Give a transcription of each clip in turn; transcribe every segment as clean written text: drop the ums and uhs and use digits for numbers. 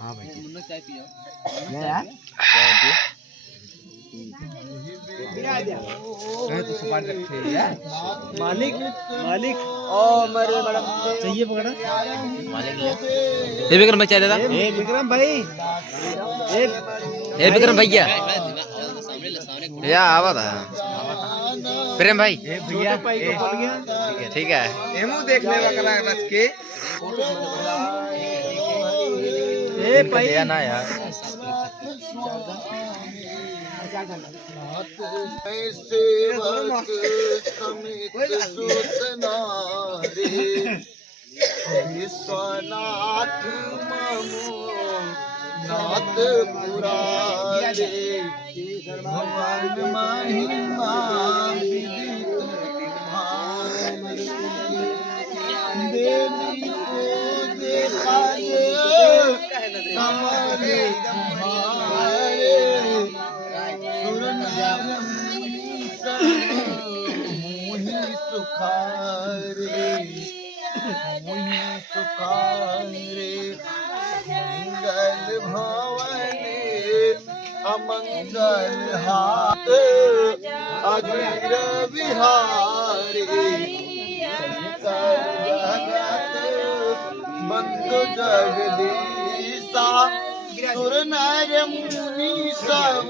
हाँ भाई चाय पियो तो सुपारी रखे मालिक मालिक ओ मेरे मैडम चाहिए पकड़ा मालिक ये विक्रम भाई चाय देता ए विक्रम भाई ए विक्रम भैया या आवा था प्रेम भाई भैया ठीक है एमू देख ले बकरा रच के ए भाई ना यार सेवक समित सूचना रे विश्वनाथ ममो नाथ पुरारे भगवान महिमा देवी को देखा हमारे मोहि सुखारे मंगल भवने अमंगल हाथ अधीर विहारे जगत बंधु जगदीशा सुर नर मुनि सब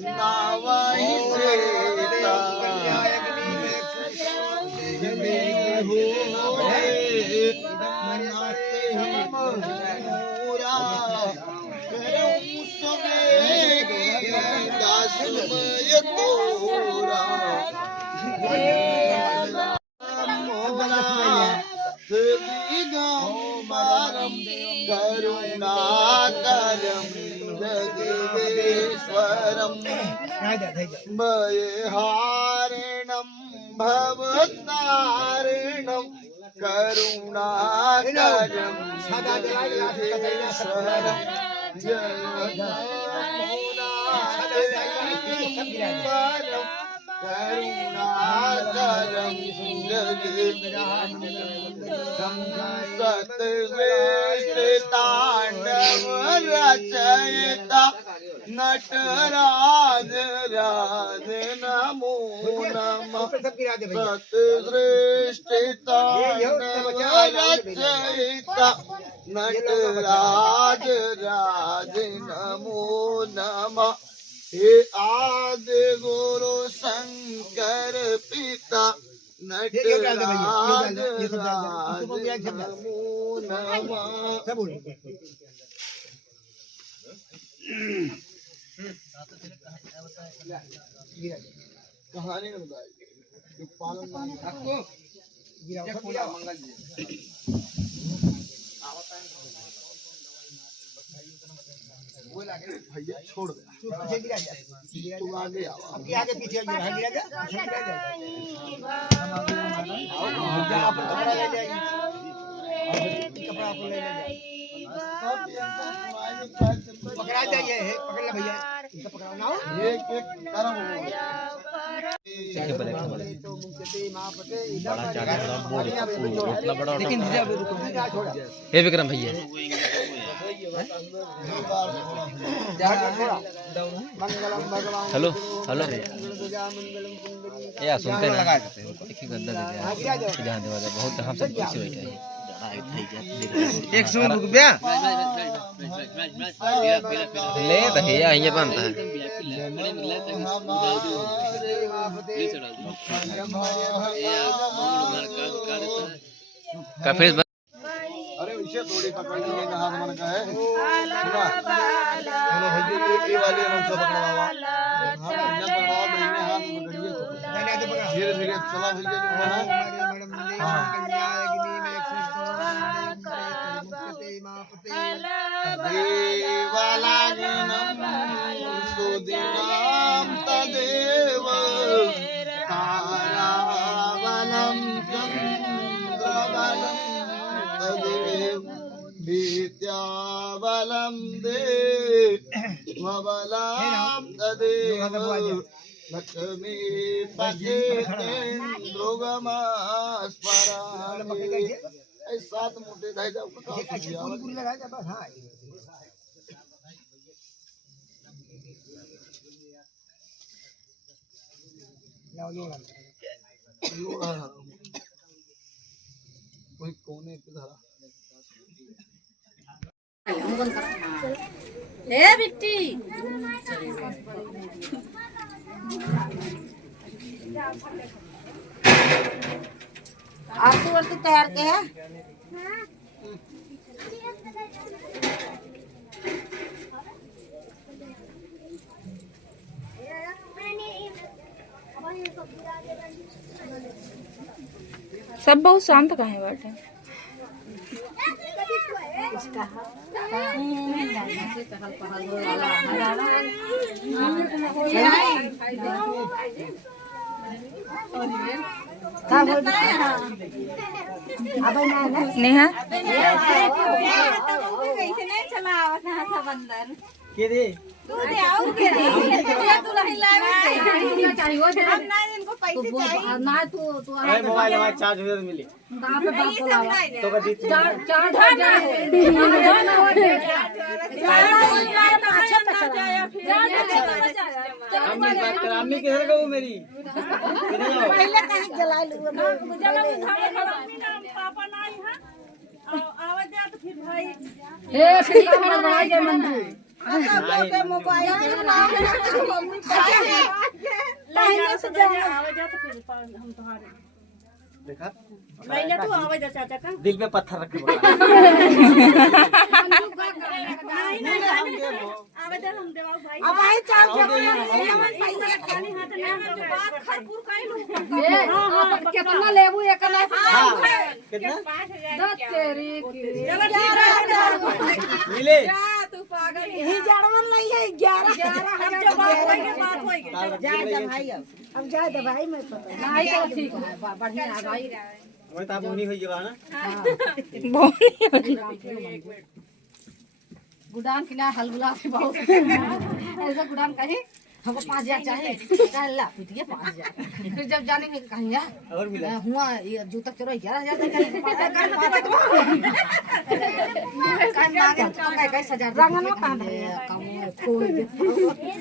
नावाई सेता पूरा दासमय तोरा करुणाकरं जगदीश्वरं भयहारिणं भवतारिणं करुणाकरं जगदीश्वरं करुणाकरं सतश्रेष्ठ तांडव रचयिता नटराज राज नमो नमः सतश्रेष्ठ तांडव रचयिता नटराज राज नमो नमः हे आदि गुरु शंकर पिता नटराज राज नमो नमः कहानी में बताइए जो पालन आपको मंगल जी भैया छोड़ दे तू आगे आओ आगे पीछे गिरा जा कपड़ा आप ले पकड़ा जाइए पकड़ ले भैया इनका पकड़ाओ ना एक एक करम लेकिन हे विक्रम भैया हेलो हेलो या सुनते हैं एक ही गद्दा दे ध्यान दे बहुत हम सब पीछे बैठे हैं 100 रुपया ले भैया ये बनता है का फेस अरे इसे थोड़ी पकड़ लिए कहां मन का है सुना चलो भैया ये वाले हम सब पकड़वा हां भैया पकड़वा बहने हाथ पकड़िए धीरे धीरे चला भैया जो है हां देवालागनम सुदिनाम तदेव तारावलं चंद्रवलं तदेव विद्यावलं देववलं तदेव लक्ष्मी पते केन्द्रोगमास्मरामि। ऐ 7 मोटे धाय जाओ का पूरी लगाए जा बस। हां लोड़ा कोई कोने पे धरा ए बिट्टी आरती वारती तैयार के है। सब बहुत शांत कहे बैठे। नेहा मोबाइल चार्ज मिली मेरी पहले कहीं जला लूं आवाज दे तो फिर भाई ए फिर बनाई जाए मंजू के मोबाइल पहले से आवाज दे तो फिर हम तुम्हारे देखा पहले तो आवाज दे चाचा का दिल पे पत्थर रख के नहीं आवाज दे हम देवा भाई अब भाई चाल पैसा खाली हाथ में बात खरपुर काई लूं कितना लेबू एक ना कितना 10 तेरी चलो मिले तू पागल यही जड़वन नहीं है 11 हम जब बात होएगी जा भाई अब जा दे भाई मैं पता नहीं तो ठीक है बढ़िया है भाई वही ता बोनी होई जबा ना गुडान किना हलगुला से बहुत ऐसा गुडान कहे हमको 5000 चाहिए कहला पिटिए 5000 फिर जब जाने में कहीं यार और मिला हुआ ये जूता चोरा 11000 का कहीं 5000 का 21000 रंगन में कहां है कम खोल